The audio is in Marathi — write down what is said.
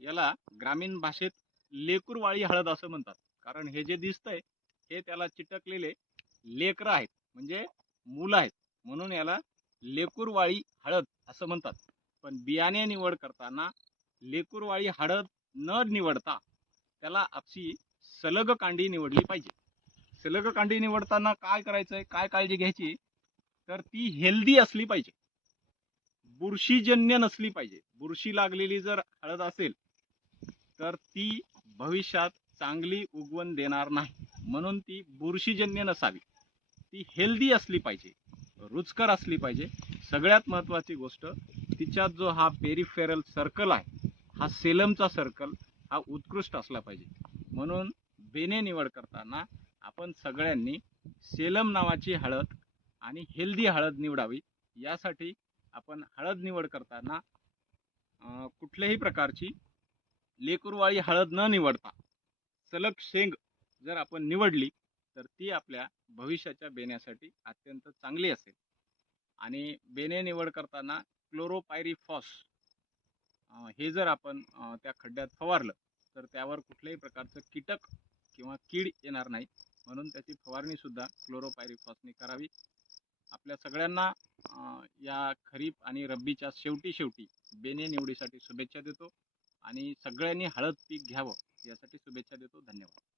याला ग्रामीण भाषेत लेकरूवाळी हळद असं म्हणतात. कारण हे जे दिसतंय हे त्याला चिटकलेले लेकरं आहेत, म्हणजे मुलं आहेत, म्हणून याला लेकरूवाळी हळद असं म्हणतात. पण बियाणे निवड करताना लेकरूवाळी हळद न निवडता त्याला आपली सलग कांडी निवडली पाहिजे. सलग कांडी निवडताना काय करायचंय, काय काळजी घ्यायची, तर ती हेल्दी असली पाहिजे, बुरशीजन्य नसली पाहिजे. बुरशी लागलेली जर हळद असेल तर ती भविष्यात चांगली उगवण देणार नाही. म्हणून ती बुरशीजन्य नसावी, ती हेल्दी असली पाहिजे, रुचकर असली पाहिजे. सगळ्यात महत्त्वाची गोष्ट, तिच्यात जो हा पेरिफेरल सर्कल आहे, हा सेलमचा सर्कल हा उत्कृष्ट असला पाहिजे. म्हणून बेने निवड करताना आपण सगळ्यांनी सेलम नावाची हळद आणि हेल्दी हळद निवडावी. यासाठी आपण हळद निवड करताना कुठल्याही प्रकारची लेकरूवाळी हळद न निवडता सलग शेंग जर आपण निवडली तर ती आपल्या भविष्याच्या बेण्यासाठी अत्यंत चांगली असेल. आणि बेणे निवड करताना क्लोरोपायरीफॉस हे जर आपण त्या खड्ड्यात फवारलं तर त्यावर कुठल्याही प्रकारचं कीटक किंवा कीड येणार नाही. म्हणून त्याची फवारणी सुद्धा क्लोरोपायरीफॉसने करावी. आपल्या सगळ्यांना या खरीप आणि रब्बीच्या शेवटी बेणे निवडीसाठी शुभेच्छा देतो आणि सगळ्यांनी हळद पीक घ्यावं यासाठी शुभेच्छा देतो. धन्यवाद.